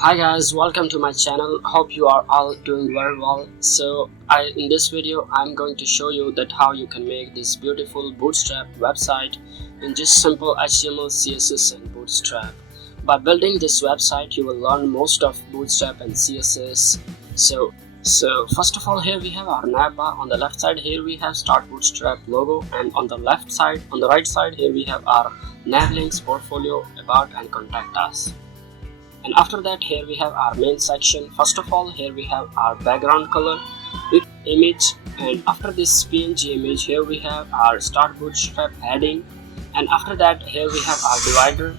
Hi guys, welcome to my channel. Hope you are all doing very well. So in this video I'm going to show you that how you can make this beautiful Bootstrap website in just simple HTML, CSS and Bootstrap. By building this website you will learn most of Bootstrap and CSS. So first of all, here we have our Nav Bar. On the left side here we have Start Bootstrap logo, and on the right side here we have our Nav links, portfolio, about and contact us. And after that here we have our main section. First of all, here we have our background color with image, and after this PNG image here we have our Start Bootstrap heading, and after that here we have our divider,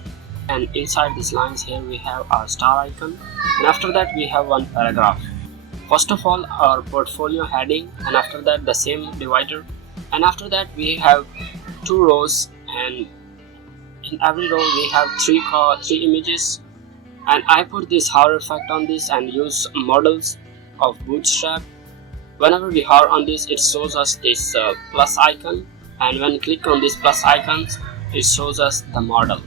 and inside these lines here we have our star icon, and after that we have one paragraph. First of all, our portfolio heading, and after that the same divider, and after that we have two rows, and in every row we have three images. And I put this hover effect on this and use models of Bootstrap. Whenever we hover on this, it shows us this plus icon, and when we click on this plus icons, it shows us the model,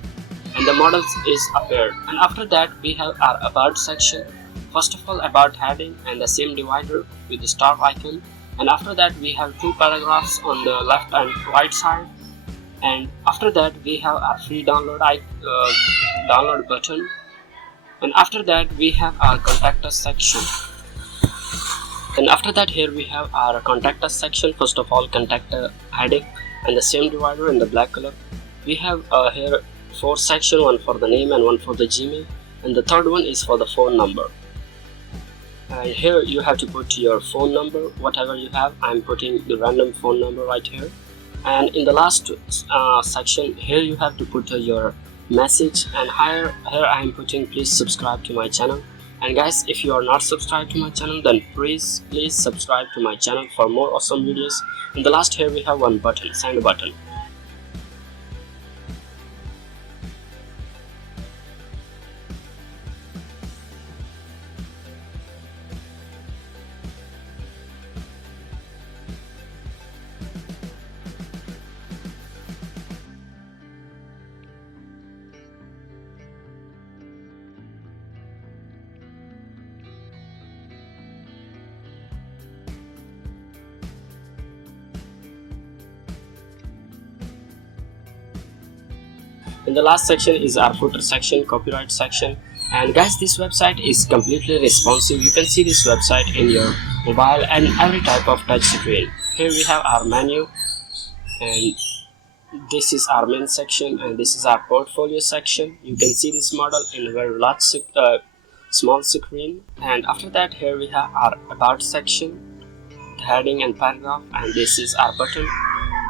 and the models is appeared. And after that we have our about section. First of all, about heading and the same divider with the star icon, and after that we have two paragraphs on the left and right side, and after that we have our free download button. And after that we have our contact us section, and after that here we have our contact us section. First of all, contact heading and the same divider in the black color. We have here four sections, one for the name and one for the Gmail, and the third one is for the phone number. And here you have to put your phone number, whatever you have. I'm putting the random phone number right here. And in the last section here you have to put your message, and here I am putting please subscribe to my channel. And guys, if you are not subscribed to my channel, then please subscribe to my channel for more awesome videos. In the last here we have one button, send button. In the last section is our footer section, copyright section. And guys, this website is completely responsive. You can see this website in your mobile and every type of touch screen. Here we have our menu, and this is our main section, and this is our portfolio section. You can see this model in a very large small screen. And after that here we have our about section, the heading and paragraph, and this is our button.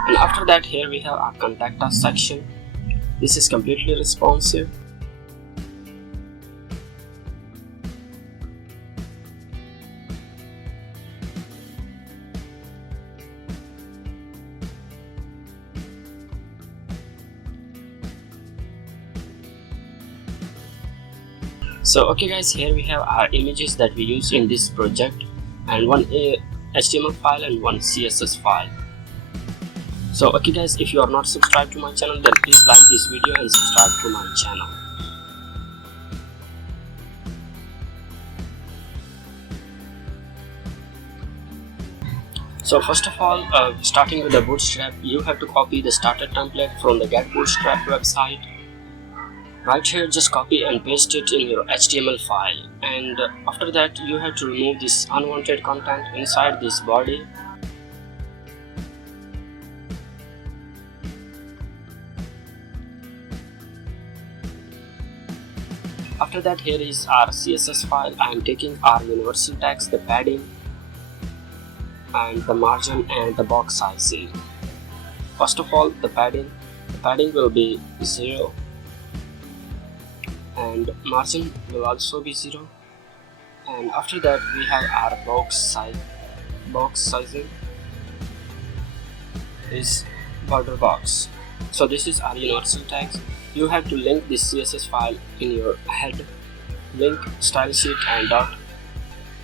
And after that here we have our contact us section. This is completely responsive. So okay guys, here we have our images that we use in this project, and one HTML file and one CSS file. So okay guys, if you are not subscribed to my channel, then please like this video and subscribe to my channel. So first of all, starting with the Bootstrap, you have to copy the starter template from the Get Bootstrap website. Right here, just copy and paste it in your HTML file, and after that you have to remove this unwanted content inside this body. After that, here is our CSS file. I am taking our universal text, the padding and the margin and the box sizing. First of all, the padding will be 0, and margin will also be 0, and after that we have our box sizing is border box. So this is our universal text. You have to link this CSS file in your head, link style sheet and dot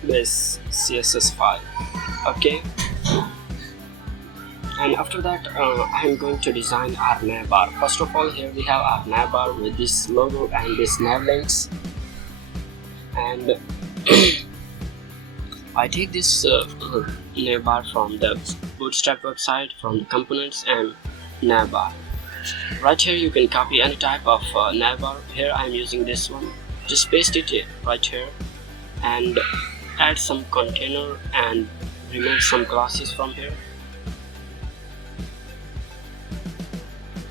this CSS file. Okay, and after that I am going to design our nav bar. First of all, here we have our nav bar with this logo and this nav links, and I take this Nav Bar from the Bootstrap website, from the components and Nav Bar. Right here you can copy any type of Nav Bar. Here I am using this one. Just paste it here, right here, and add some container and remove some classes from here.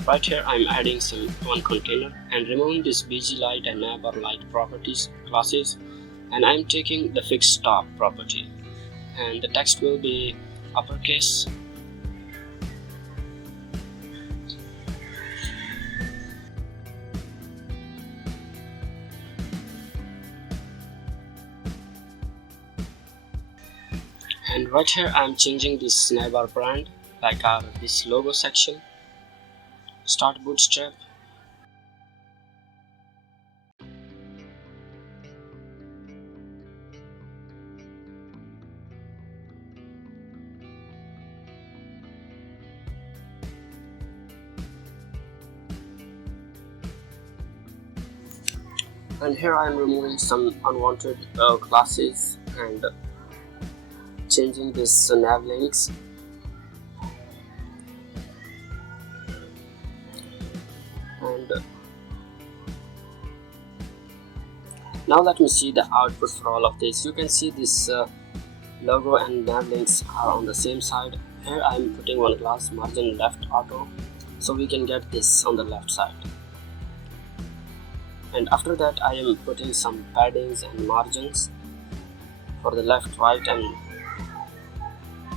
Right here I am adding one container and removing this BG light and Nav Bar light properties classes, and I am taking the fixed top property, and the text will be uppercase. And right here I am changing this Nav Bar brand, like this logo section. Start Bootstrap. And here I am removing some unwanted classes and changing this nav links. And now let me see the output for all of this. You can see this logo and nav links are on the same side. Here I am putting one class margin left auto, so we can get this on the left side. And after that I am putting some paddings and margins for the left, right and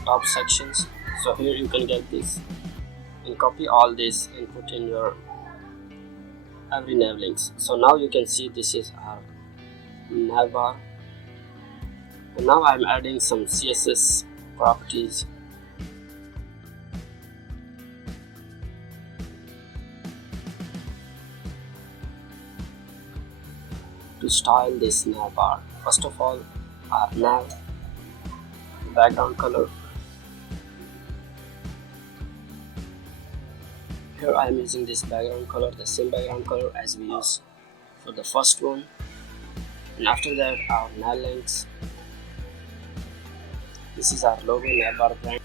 top sections. So here you can get this and copy all this and put in your every nav links. So now you can see this is our nav bar, and now I'm adding some CSS properties. To style this nav bar, first of all, our nav background color. Here I am using this background color, the same background color as we use for the first one. And after that, our nav lengths. This is our logo nav bar brand.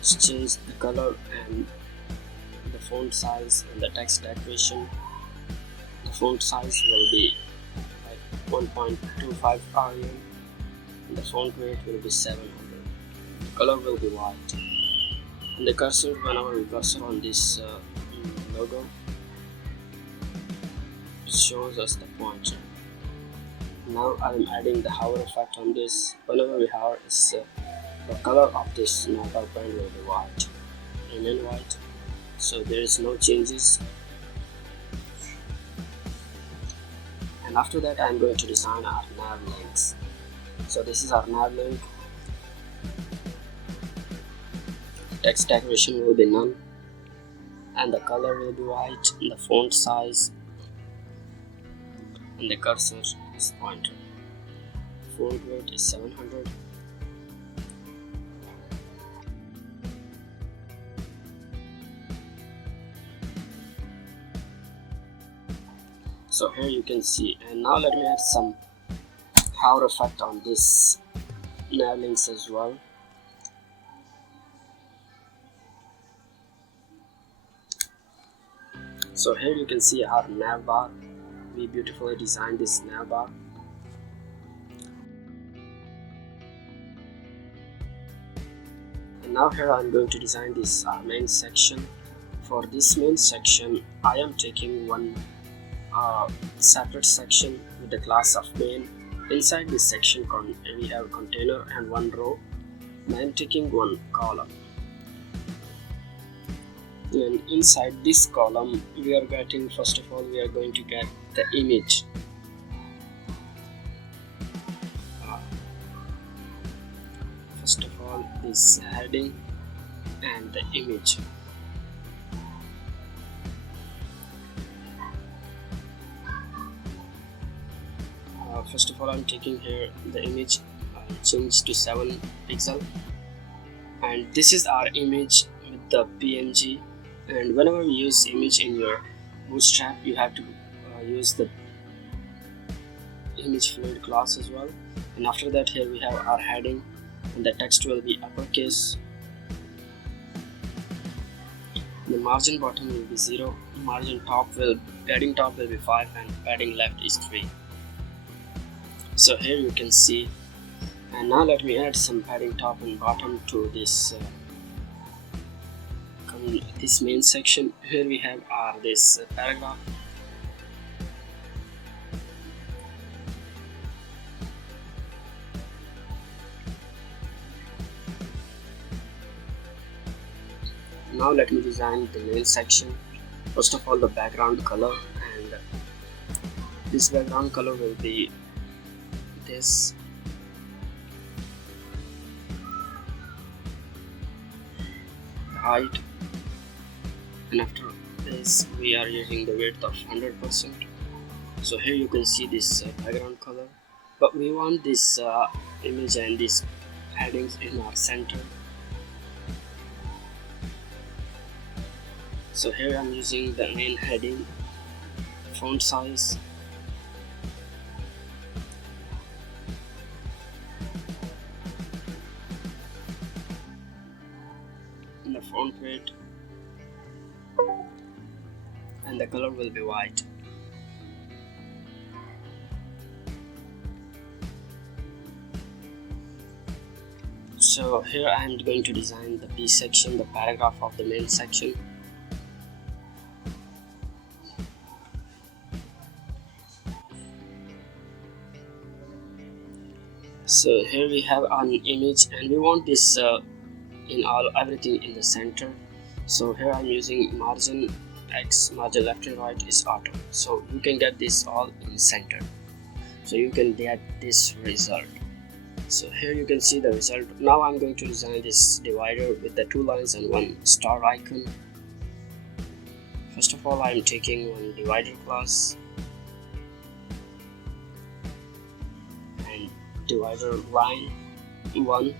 Just change the color and the font size and the text decoration. The font size will be like 1.25 rem and the font weight will be 700. The color will be white. And the cursor, whenever we cursor on this logo, it shows us the pointer. Now I am adding the hover effect on this. Whenever we hover, the color of this nav bar brand will be white, remain white, so there is no changes. And after that I am going to design our nav links. So this is our nav link. Text decoration will be none, and the color will be white, and the font size and the cursor is pointer. Font weight is 700. So here you can see, and now let me add some hover effect on this nav links as well. So here you can see our nav bar. We beautifully designed this nav bar. And now here I am going to design this main section. For this main section, I am taking one separate section with the class of main. Inside this section we have a container and one row, and I am taking one column. And inside this column we are getting, first of all we are going to get the image. First of all, this heading and the image. First of all, I'm taking here the image, change to 7 pixel, and this is our image with the PNG. And whenever you use image in your Bootstrap, you have to use the image fluid class as well. And after that, here we have our heading, and the text will be uppercase. The margin bottom will be 0, padding top will be 5, and padding left is 3. So here you can see. And now let me add some padding top and bottom to this main section. Here we have this paragraph. Now let me design the main section. First of all, the background color, and this background color will be this. The height, and after this we are using the width of 100%. So here you can see this background color, but we want this image and these headings in our center. So here I'm using the main heading, font size, and the font weight, and the color will be white. So here I am going to design the B section, the paragraph of the main section. So here we have an image, and we want this everything in the center. So here I'm using margin X, margin left and right is auto, so you can get this all in center, so you can get this result. So here you can see the result. Now I'm going to design this divider with the 2 lines and 1 star icon. First of all, I'm taking one divider class and divider line 1,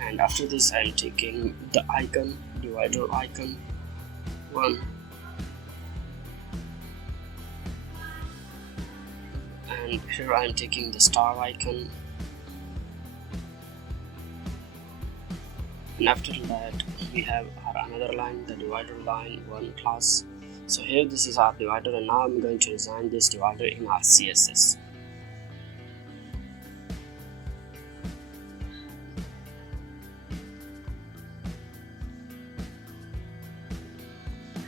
and after this I'm taking the icon, divider icon 1, and here I'm taking the star icon, and after that we have our another line, the divider line 1 class. So here this is our divider, and now I'm going to design this divider in our CSS.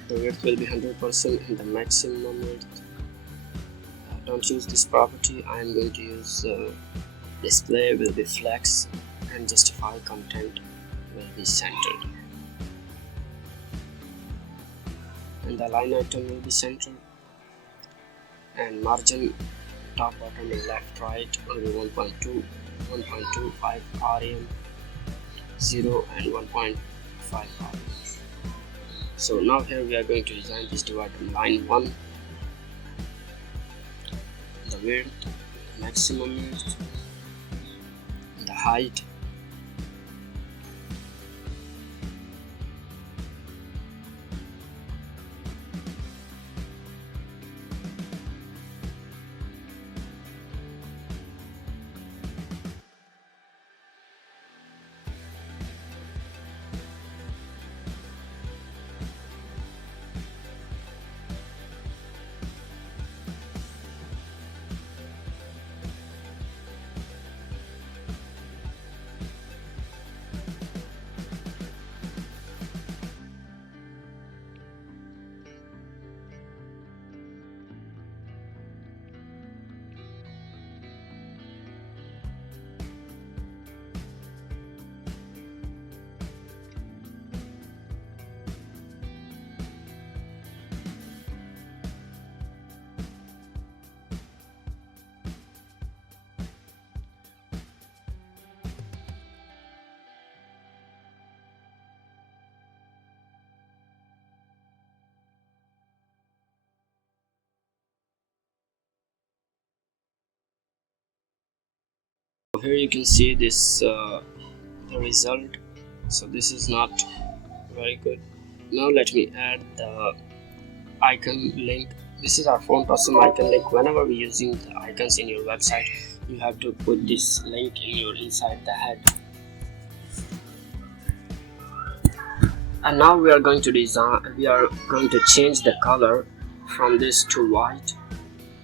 The width will be 100% and the maximum width. Don't use this property. I am going to use display will be flex, and justify content will be centered, and the line item will be centered, and margin top, bottom and left, right will be 1.2, 1.25 rem, 0 and 1.5 rem. So now here we are going to design this divider line 1, the width, maximum width, the height, here you can see this the result. So this is not very good. Now let me add the icon link this is our font awesome icon. Like whenever we're using the icons in your website, you have to put this link in your inside the head. And now we are going to change the color from this to white.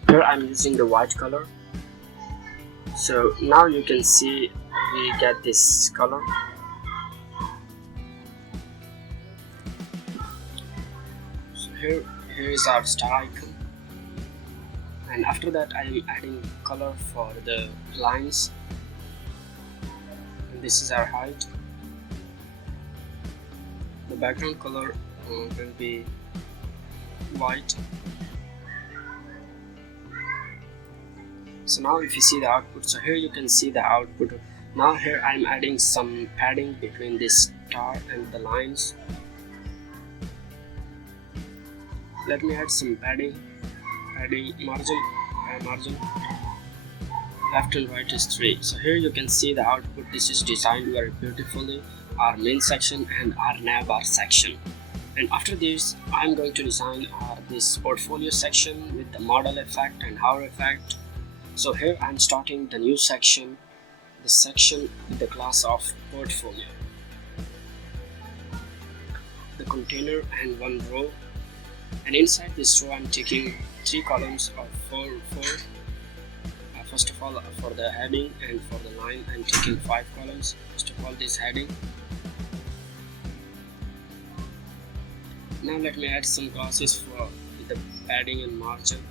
Here I'm using the white color. So now you can see we get this color. So here is our star icon, and after that I am adding color for the lines, and this is our height. The background color will be white. So now if you see the output, so here you can see the output. Now here I'm adding some padding between this star and the lines. Let me add some padding margin. Left and right is 3. So here you can see the output. This is designed very beautifully, our main section and our nav bar section. And after this I'm going to design this portfolio section with the model effect and hover effect. So here I'm starting the new section, the section with the class of portfolio, the container and 1 row, and inside this row I'm taking 3 columns of 4. First of all, for the heading and for the line I'm taking 5 columns. First of all, this heading. Now let me add some classes for the padding and margin.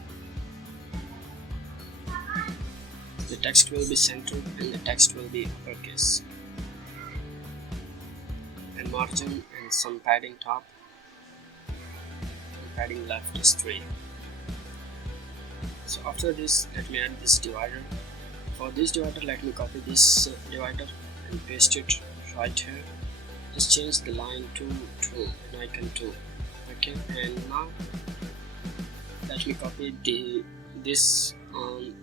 The text will be centered and the text will be uppercase, and margin and some padding top, and padding left is 3. So after this, let me add this divider. For this divider, let me copy this divider and paste it right here. Just change the line to an icon 2. Okay, and now let me copy this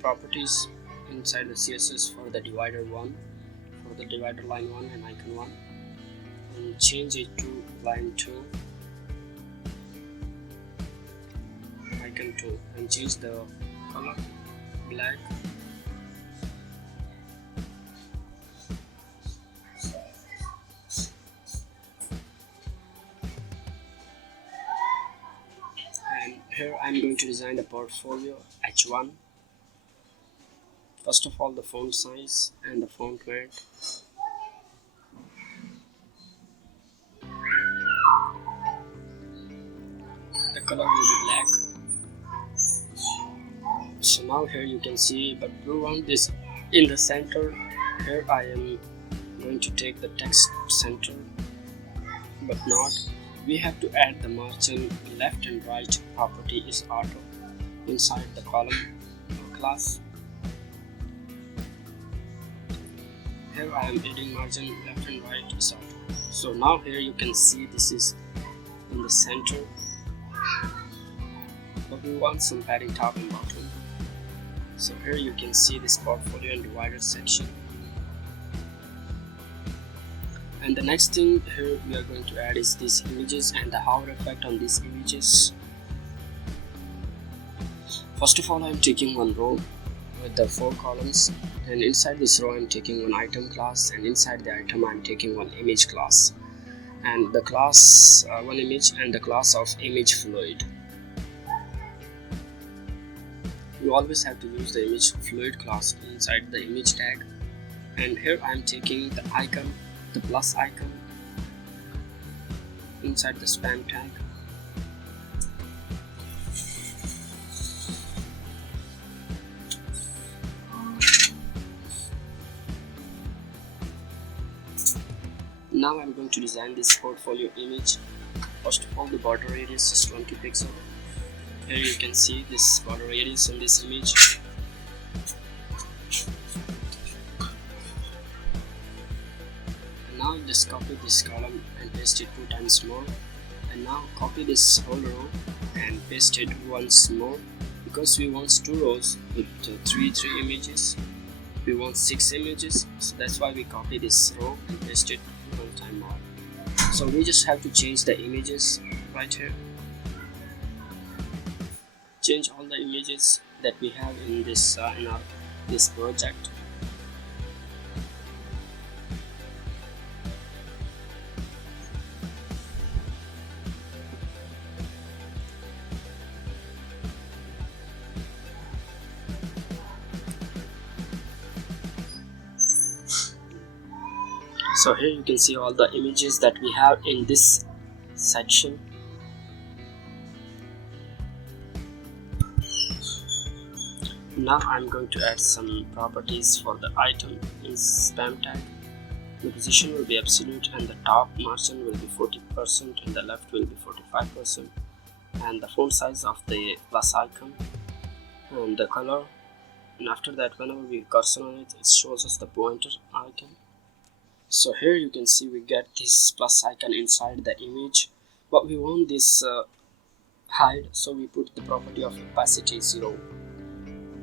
properties inside the CSS for the divider 1, for the divider line 1 and icon 1, and change it to line 2, icon 2, and change the color black. And here I'm going to design the portfolio H1. First of all, the font size and the font weight. The color will be black. So now here you can see, but we want this in the center. Here I am going to take the text center, but not. We have to add the margin left and right property is auto inside the column class. Here I am adding margin left and right is auto. So now here you can see this is in the center, but we want some padding top and bottom. So here you can see this portfolio and divider section. And the next thing here we are going to add is these images and the hover effect on these images. First of all, I am taking 1 row with the 4 columns, and inside this row I am taking 1 item class, and inside the item I am taking 1 image class, and the class 1 image and the class of image fluid. You always have to use the image fluid class inside the image tag. And here I am taking the icon, the plus icon, inside the span tag. Now I'm going to design this portfolio image. First of all, the border radius is 20 pixels. Here you can see this border radius in this image. And now just copy this column and paste it 2 times more. And now copy this whole row and paste it once more, because we want 2 rows with 3 images. We want 6 images, so that's why we copy this row and paste it 1 time more. So we just have to change the images right here. change all the images that we have in this this project. So here you can see all the images that we have in this section. Now I'm going to add some properties for the item in spam tag. The position will be absolute and the top margin will be 40% and the left will be 45%, and the font size of the plus icon and the color. And after that, whenever we cursor on it, it shows us the pointer icon. So here you can see we get this plus icon inside the image, but we want this hide, so we put the property of opacity 0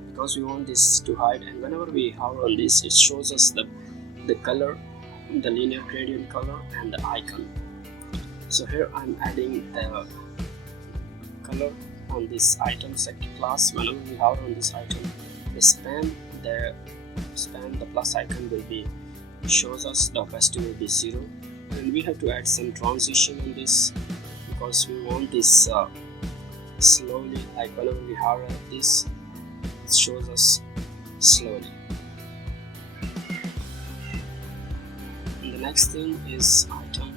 because we want this to hide. And whenever we hover on this, it shows us the color, the linear gradient color and the icon. So here I'm adding the color on this item sector class. Whenever we hover on this item, the plus icon will be shows us the opacity will be 0, and we have to add some transition on this because we want this slowly, like whenever we hover at this, it shows us slowly. And the next thing is item.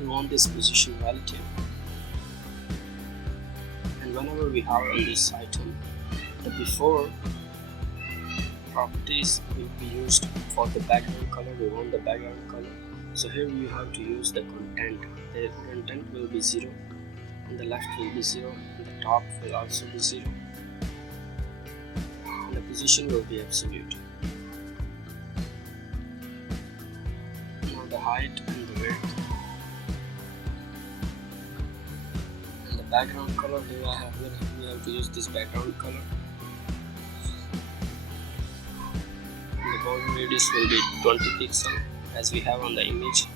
We want this position relative, and whenever we hover on this item, the before properties will be used for the background color. We want the background color, so here we have to use the content. The content will be 0 and the left will be 0 and the top will also be 0 and the position will be absolute. Now the height and the width and the background color, here we have to use this background color. Border radius will be 20 pixel as we have on the image,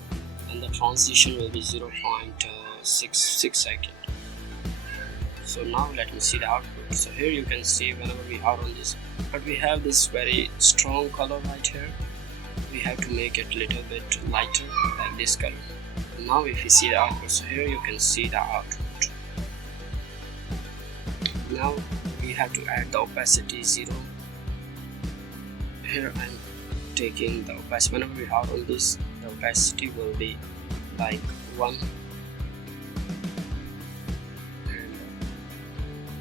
and the transition will be 0.66 second. So now let me see the output. So here you can see whenever we hover on this, but we have this very strong color right here. We have to make it a little bit lighter, like this color. And now if you see the output, so here you can see the output. Now we have to add the opacity 0. Here I'm taking the opacity. Whenever we hover on this, the opacity will be like 1. And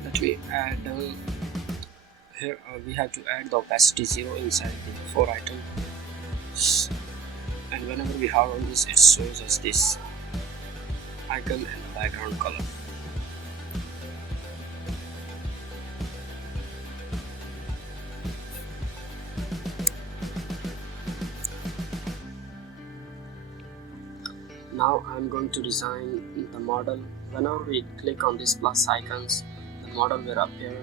let me add here we have to add the opacity 0 inside the before item, and whenever we hover on this, it shows us this icon and the background color. Now I'm going to design the model. Whenever we click on these plus icons, the model will appear.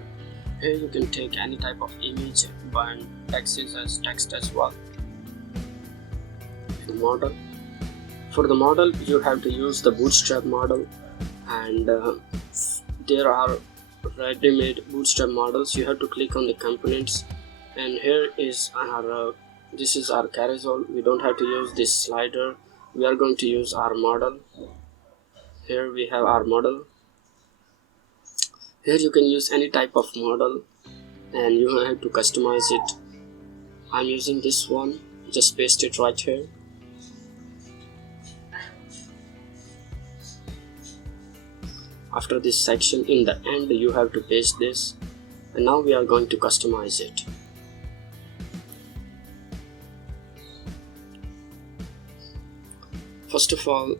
Here you can take any type of image and text as well. For the model you have to use the Bootstrap model, and there are ready-made Bootstrap models. You have to click on the components, and here is our this is our carousel. We don't have to use this slider. We are going to use our model. Here we have our model. Here you can use any type of model and you have to customize it. I'm using this one, just paste it right here. After this section, in the end you have to paste this, and now we are going to customize it. First of all,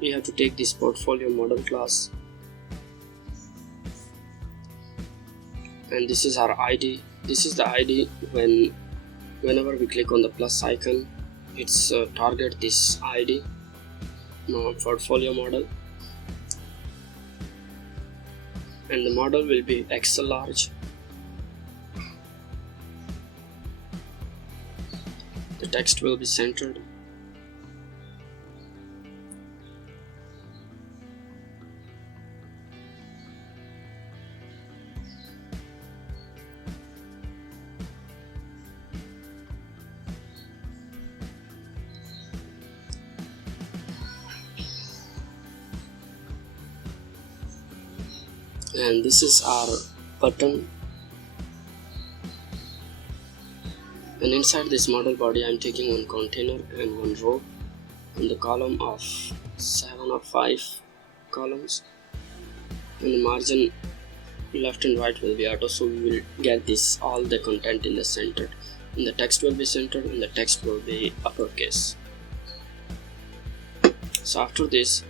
we have to take this portfolio model class, and this is our ID. This is the ID. Whenever we click on the plus icon, it's target this ID portfolio model, and the model will be extra large. The text will be centered, and this is our button. And inside this model body I'm taking one container and one row in the column of 7 or 5 columns, and the margin left and right will be auto, so we will get this all the content in the center, and the text will be centered and the text will be uppercase. So after this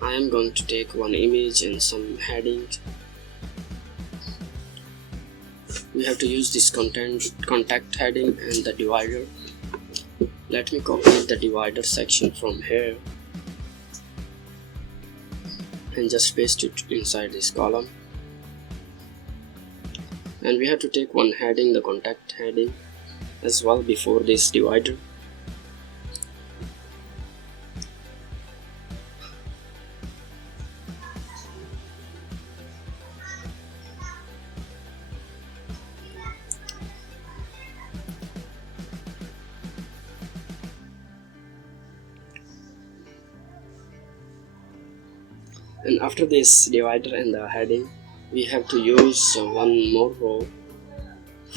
I am going to take one image and some heading. We have to use this contact heading and the divider. Let me copy the divider section from here and just paste it inside this column. And we have to take one heading, the contact heading as well, before this divider. And after this divider and the heading, we have to use one more row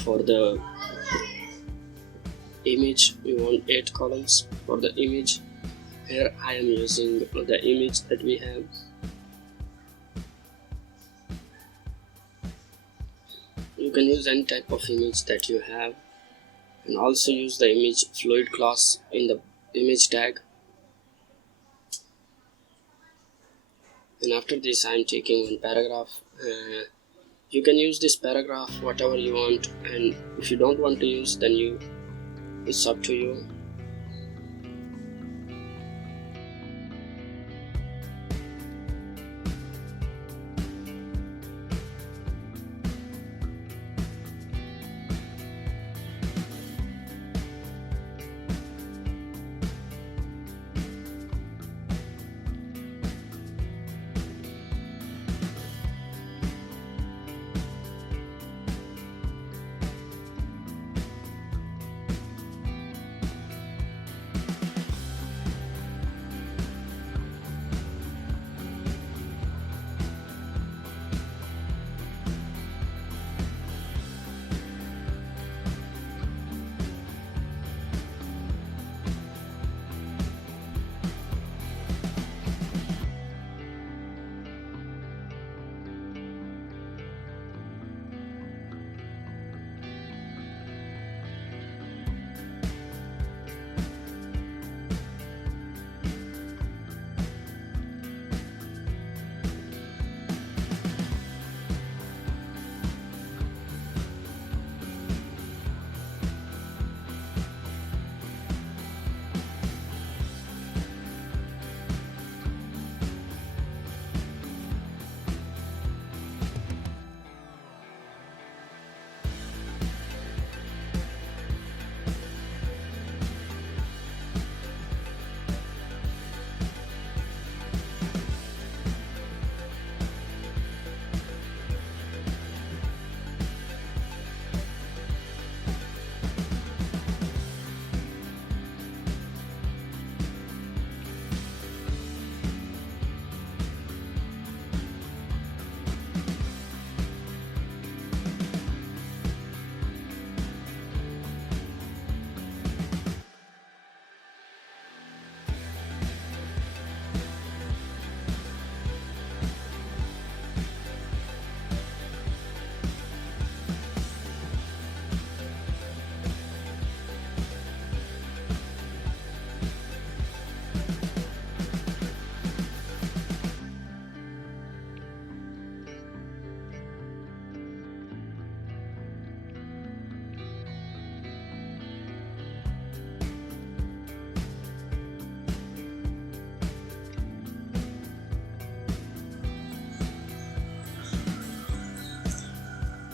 for the image. We want 8 columns for the image. Here I am using the image that we have. You can use any type of image that you have, and also use the image fluid class in the image tag. And after this I am taking one paragraph. You can use this paragraph whatever you want, and if you don't want to use, then it's up to you.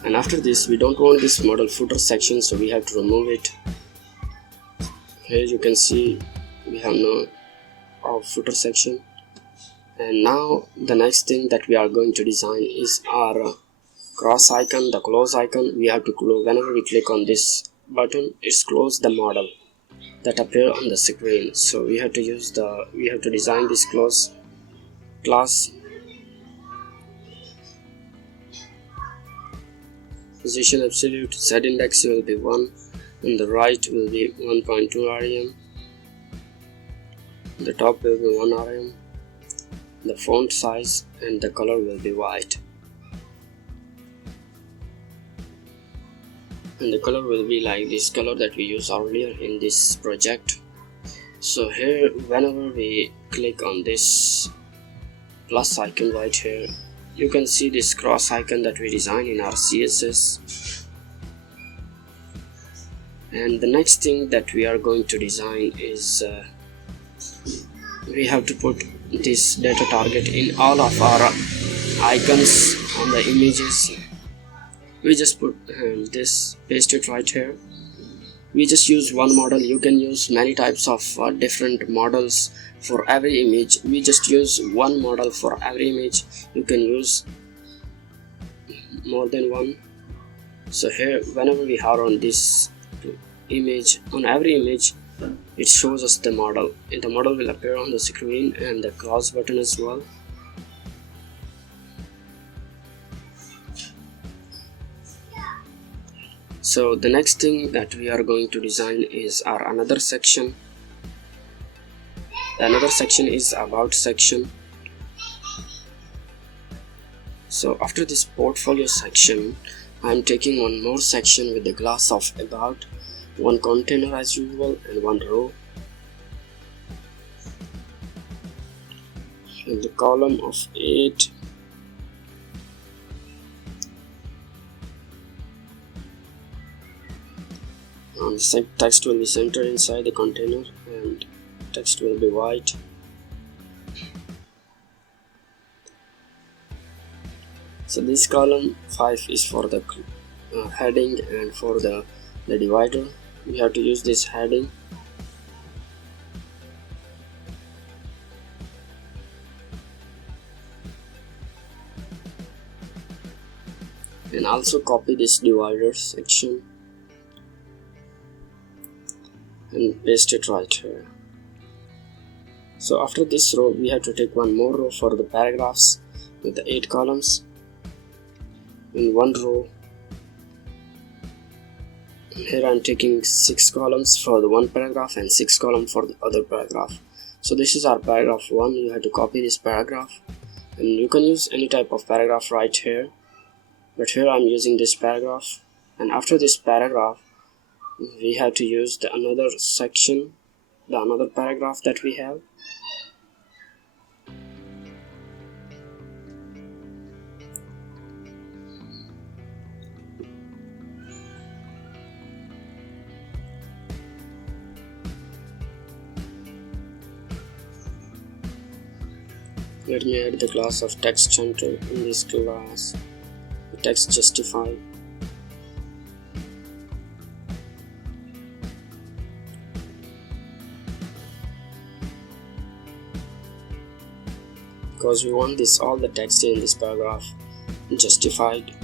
And after this we don't want this model footer section, so we have to remove it. Here you can see we have no footer section. And now the next thing that we are going to design is our cross icon, the close icon. We have to close. Whenever we click on this button, it's close the model that appear on the screen. So we have to design this close class. position absolute, Z index will be 1, and the right will be 1.2 rem, the top will be 1 rem, the font size and the color will be white, and the color will be like this color that we used earlier in this project. So here, whenever we click on this plus icon right here, you can see this cross icon that we designed in our CSS. And the next thing that we are going to design is we have to put this data target in all of our icons on the images. We just put this, paste it right here. We just use one model. You can use many types of different models for every image. We just use one model for every image. You can use more than one. So here, whenever we hover on this image, on every image, it shows us the model, and the model will appear on the screen and the cross button as well. So the next thing that we are going to design is our another section. Another section is about section. So after this portfolio section, I am taking one more section with the class of about, one container as usual and one row, and the column of 8, and the text will be centered inside the container and text will be white. So this column 5 is for the heading, and for the divider we have to use this heading. And also copy this divider section and paste it right here. So after this row, we have to take one more row for the paragraphs with the 8 columns, and one row. Here I am taking 6 columns for the one paragraph and 6 columns for the other paragraph. So this is our paragraph 1. You have to copy this paragraph, and you can use any type of paragraph right here, but here I am using this paragraph. And after this paragraph, we have to use the another section, the another paragraph that we have. Let me add the class of text center in this class, text justify. Because we want this all the text in this paragraph justified,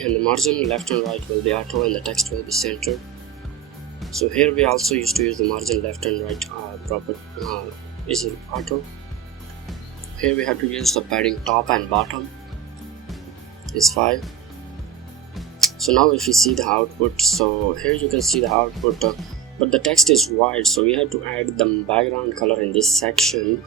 and the margin left and right will be auto and the text will be centered. So here we also used to use the margin left and right is auto. Here we have to use the padding top and bottom is 5. So now if you see the output, so here you can see the output, but the text is white, so we have to add the background color in this section.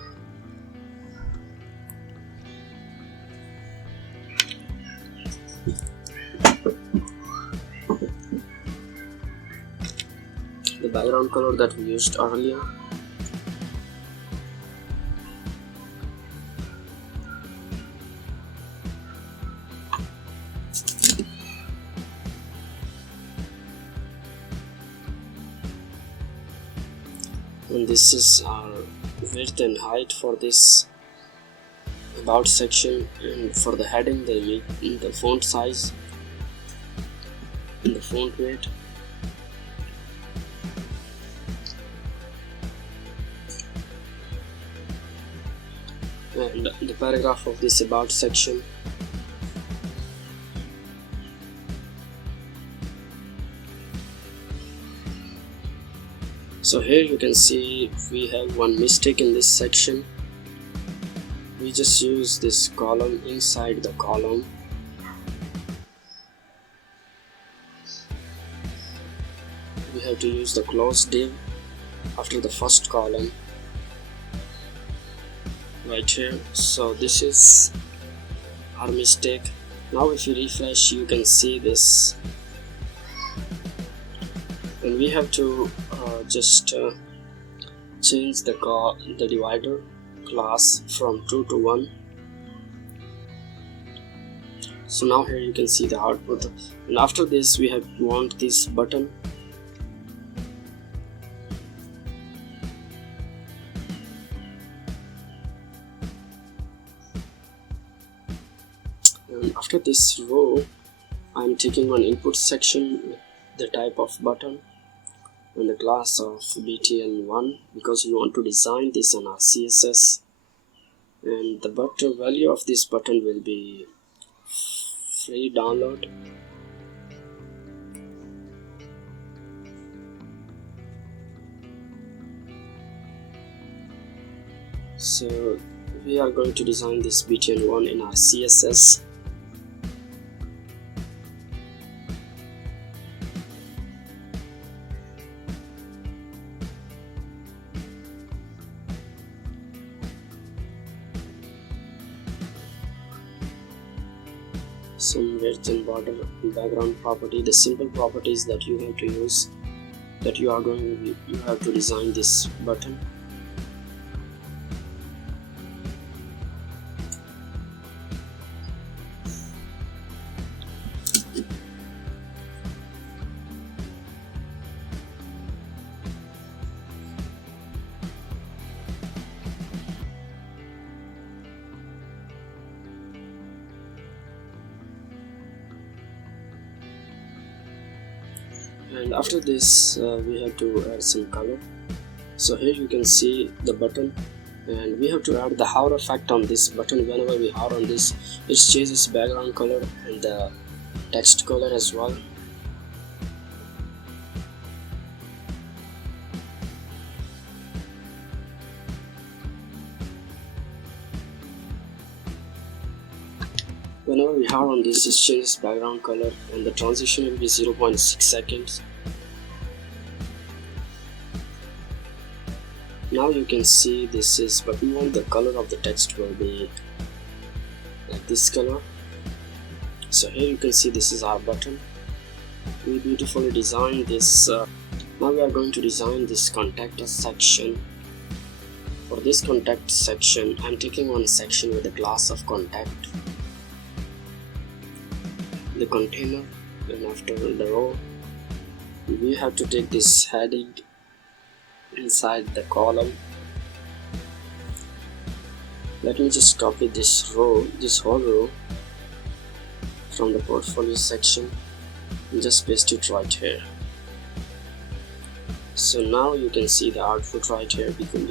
The background color that we used earlier. And this is our width and height for this about section, and for the heading the font size and the font weight. And the paragraph of this about section. So here you can see we have one mistake in this section. We just use this column inside the column, have to use the close div after the first column right here. So this is our mistake. Now if you refresh, you can see this, and we have to just change the divider class from 2 to 1. So now here you can see the output, and after this we want this button. And after this row, I'm taking one input section, the type of button, and the class of btn1 because we want to design this on our CSS, and the button value of this button will be free download. So we are going to design this btn1 in our CSS. Some width and border and background property, the simple properties that you have to use, that you have to design this button. And after this we have to add some color. So here you can see the button, and we have to add the hover effect on this button. Whenever we hover on this, it changes background color and the text color as well. Whenever we hover on this, it changes background color, and the transition will be 0.6 seconds. Now you can see this is, but we want the color of the text will be like this color. So here you can see this is our button. We beautifully designed this. Now we are going to design this contact us section. For this contact section, I'm taking one section with the class of contact, the container, and after the row we have to take this heading inside the column. Let me just copy this row, this whole row from the portfolio section, and just paste it right here. So now you can see the output right here, because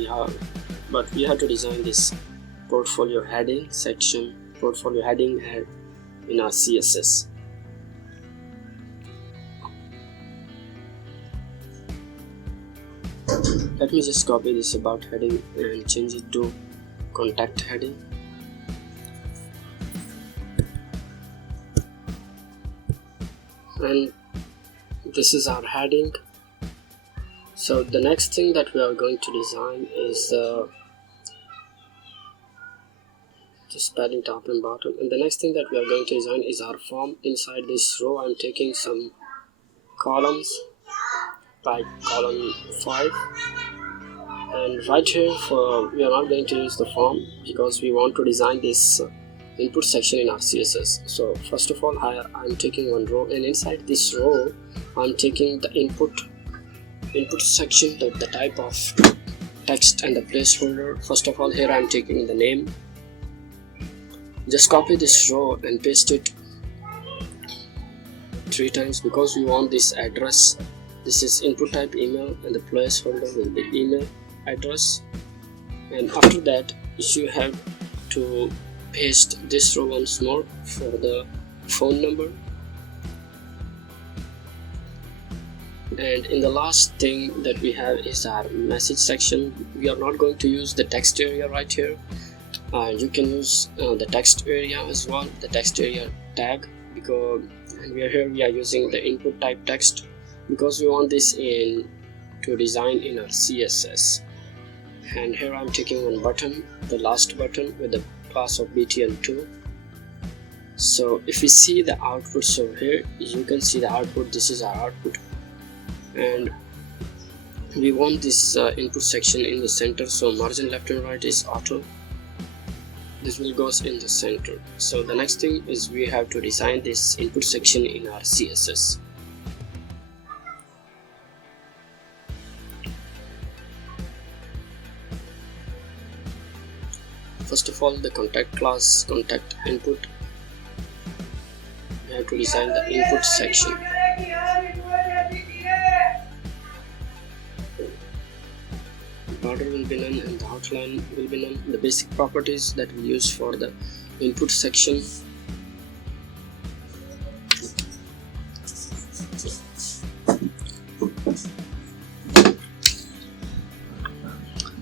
we have to design this portfolio heading section, portfolio heading in our CSS. Let me just copy this about heading and change it to contact heading. And this is our heading. So the next thing that we are going to design is just padding top and bottom. And the next thing that we are going to design is our form. Inside this row, I'm taking some columns, like column 5. And right here, we are not going to use the form because we want to design this input section in our CSS. So first of all, I'm taking one row, and inside this row I'm taking the input section, the type of text and the placeholder. First of all, here I'm taking the name. Just copy this row and paste it 3 times because we want this address. This is input type email, and the placeholder will be email address. And after that, you have to paste this row once more for the phone number. And in the last thing that we have is our message section. We are not going to use the text area right here. You can use the text area as well, the text area tag, because we are using the input type text. because we want this in to design in our CSS. And here I'm taking one button, the last button, with the class of btn2. So if we see the output, so here you can see the output, this is our output, and we want this input section in the center, so margin left and right is auto. This will goes in the center. So the next thing is we have to design this input section in our CSS. First of all, the contact class, contact input, we have to design the input section. Border will be none and the outline will be none. The basic properties that we use for the input section.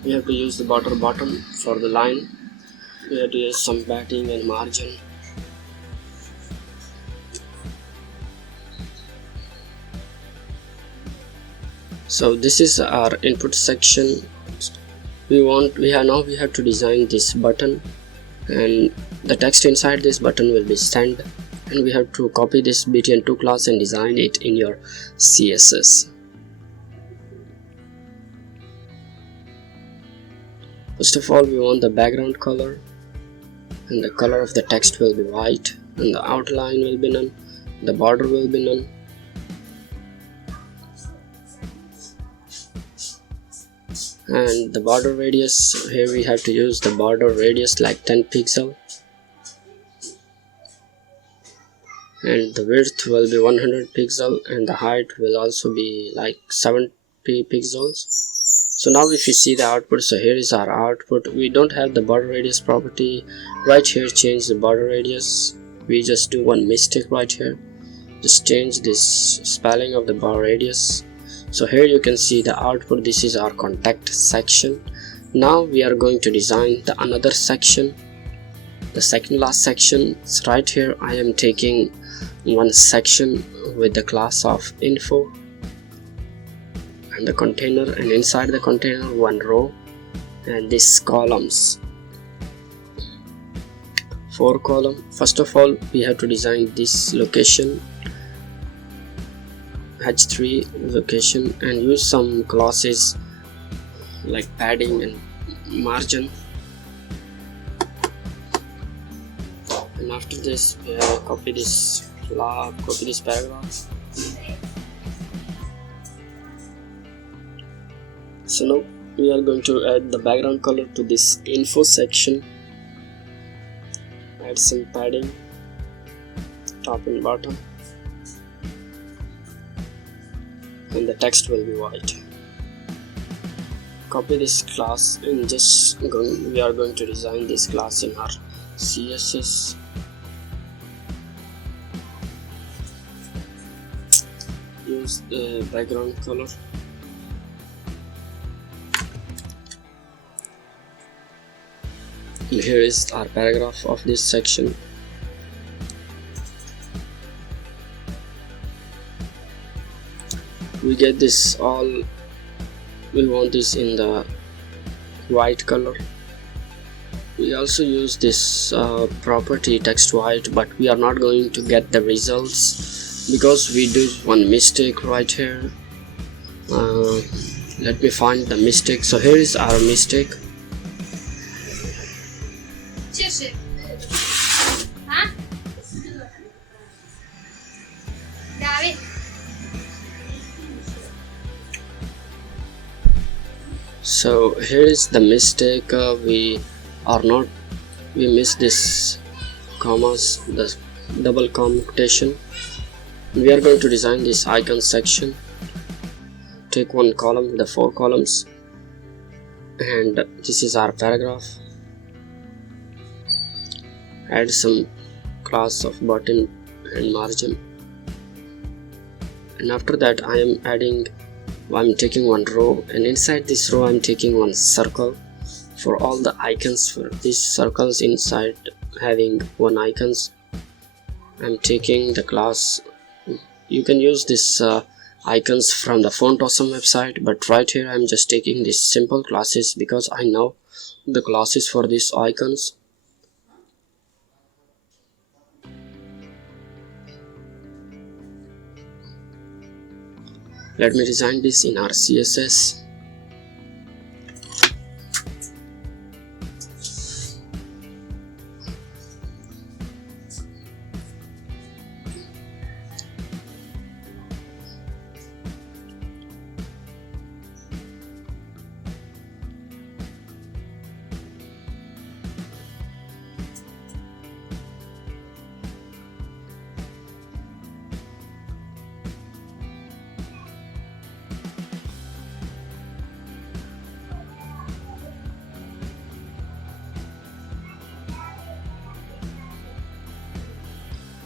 We have to use the border bottom for the line. We have to use some padding and margin. So this is our input section. We have to design this button, and the text inside this button will be send, and we have to copy this btn2 class and design it in your CSS. First of all, we want the background color, and the color of the text will be white, and the outline will be none, the border will be none. And the border radius, here we have to use the border radius like 10 pixel, and the width will be 100 pixel, and the height will also be like 70 pixels. So now if you see the output, so here is our output. We don't have the border radius property right here. Change the border radius. We just do one mistake right here, just change this spelling of the border radius. So here you can see the output. This is our contact section. Now we are going to design the another section, the second last section. So right here I am taking one section with the class of info and the container, and inside the container one row, and these columns, 4 column. First of all, we have to design this location, h3 location, and use some classes like padding and margin. And after this, we have copy this paragraph. So now we are going to add the background color to this info section. Add some padding, top and bottom, and the text will be white. Copy this class and we are going to design this class in our CSS. Use the background color. And here is our paragraph of this section. We get this all, we want this in the white color. We also use this property text white, but we are not going to get the results because we do one mistake right here. Let me find the mistake. So here is our mistake. So here is the mistake. We missed this commas, the double commutation. We are going to design this icon section. Take one column with the 4 columns, and this is our paragraph. Add some class of button and margin, and after that I'm taking one row, and inside this row I'm taking one circle for all the icons. For these circles inside having one icons, I'm taking the class. You can use this icons from the Font Awesome website, but right here I'm just taking these simple classes because I know the classes for these icons. Let me design this in our CSS.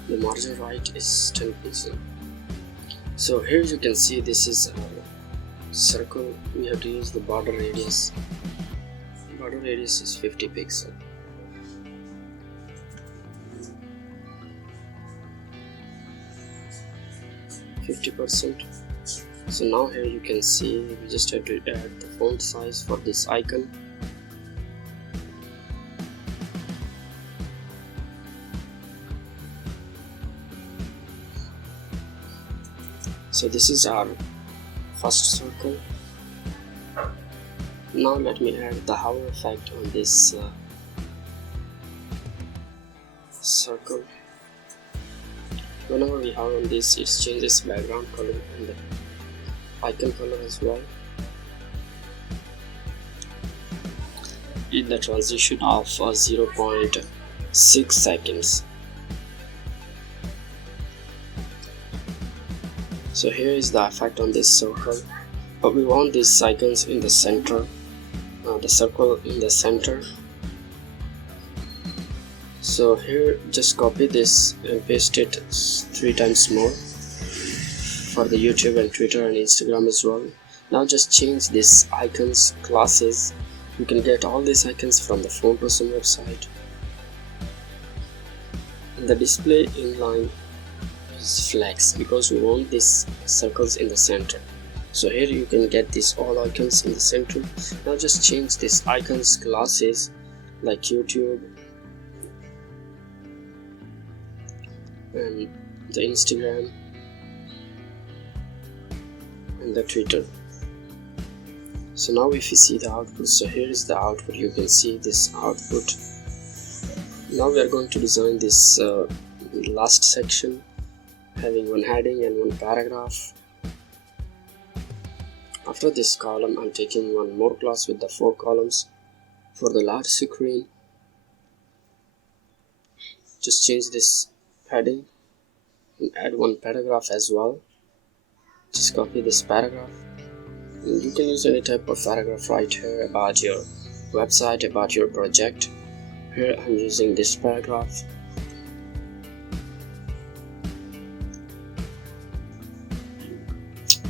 The margin right is 10 pixels. So here you can see this is a circle. We have to use the border radius. Border radius is 50 pixels. %. So now here you can see we just have to add the font size for this icon. So this is our first circle. Now let me add the hover effect on this circle. Whenever we hover on this, it changes background color and the icon color as well. In the transition of 0.6 seconds. So here is the effect on this circle, but we want these icons in the center, the circle in the center. So here just copy this and paste it 3 times more for the YouTube and Twitter and Instagram as well. Now just change this icons classes. You can get all these icons from the Font Awesome website. And the display inline flex because we want these circles in the center. So here you can get these all icons in the center. Now just change these icons classes like YouTube and the Instagram and the Twitter. So now if you see the output, so here is the output. You can see this output. Now we are going to design this last section, having one heading and one paragraph. After this column, I'm taking one more class with the 4 columns. For the large screen, just change this heading and add one paragraph as well. Just copy this paragraph. And you can use any type of paragraph right here about your website, about your project. Here I'm using this paragraph.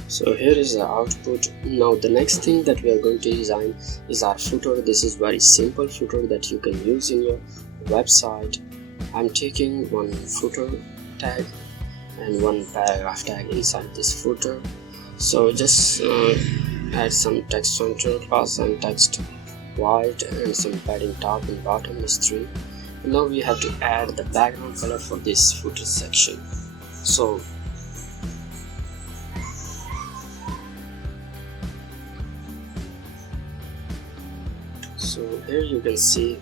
So here is the output. Now the next thing that we are going to design is our footer. This is very simple footer that you can use in your website. I'm taking one footer tag and one paragraph tag inside this footer. So just add some text center class and text white and some padding top and bottom is 3. And now we have to add the background color for this footer section. So here you can see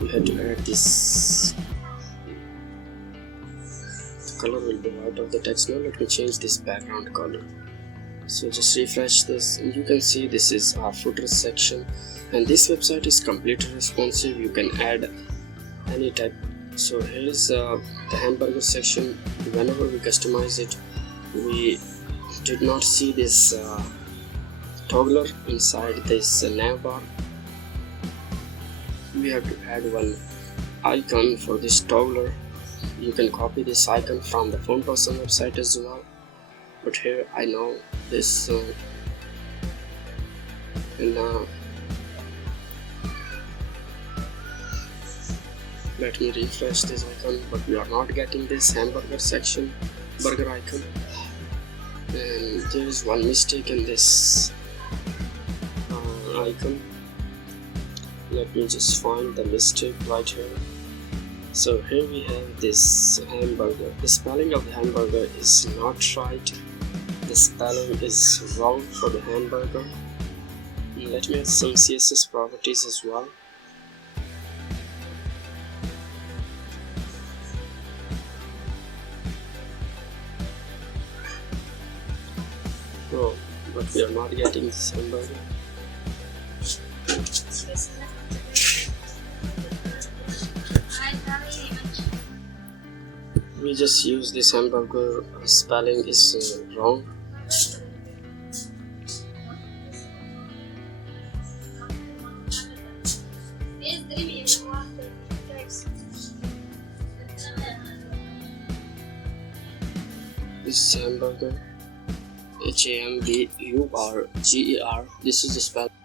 we have to add this. The color will be white of the text. Now let me change this background color. So just refresh this and you can see this is our footer section, and this website is completely responsive. You can add any type. So here is the hamburger section. Whenever we customize it, we did not see this toggler inside this nav bar. We have to add one icon for this toggler. You can copy this icon from the Font Awesome website as well, but here I know this and let me refresh this icon, but we are not getting this hamburger section burger icon. and there is one mistake in this icon. Let me just find the mistake right here. So here we have this hamburger. The spelling of the hamburger is not right. The spelling is wrong for the hamburger. And let me add some CSS properties as well. Oh, but we are not getting this hamburger. We just use this hamburger. Spelling is wrong. This hamburger, HAMBURGER. This is the spelling.